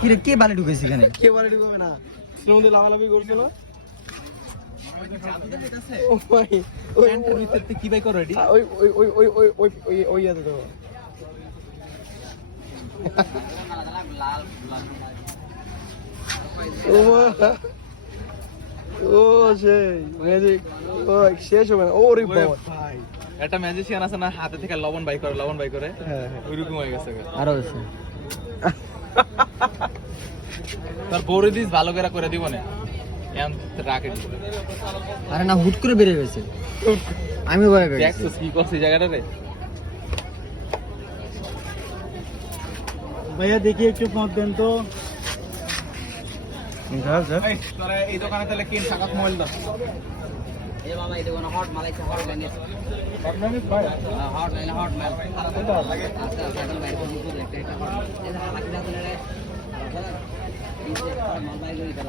কিরে কে বালি ঢুকেছে এখানে? কে বালি ঢুকবে না? সমুদ্রে লাভালাভি করছিল। ও ভাই ওই ভিতরতে কি বাই করো এডি? ওই ওই ওই ওই ওই ওই ওই ওই ইয়াতে তো ও সেই ম্যাজিক ও শেষ হবে না। ওরে ভাই একটা ম্যাজিশিয়ান আছে না হাতে থেকে লবণ বাই করে হ্যাঁ ওইরকম হয়ে গেছে। আরো আছে তার বৌরে দিস ভালো করে দিব না এম রাখে দি। আরে না হুট করে বেরিয়ে গেছে। আমি ভয় পেয়ে গেছি। দেখছিস কি করছিস জায়গাটাতে? ভাইয়া দেখি একটু মত দেন তো। তোরা এই দোকানে তাহলে কিন সাকাত মোবাইল দাও। এ বাবা এটা কোন হট মাল আছে হট লাইনে ভাই হট লাইনে হট মাল আচ্ছা এখন বাইরে কোন কিছু দেখতে এটা হট এই যে হালাকি দাও রে এই যে মাল বাইরে করে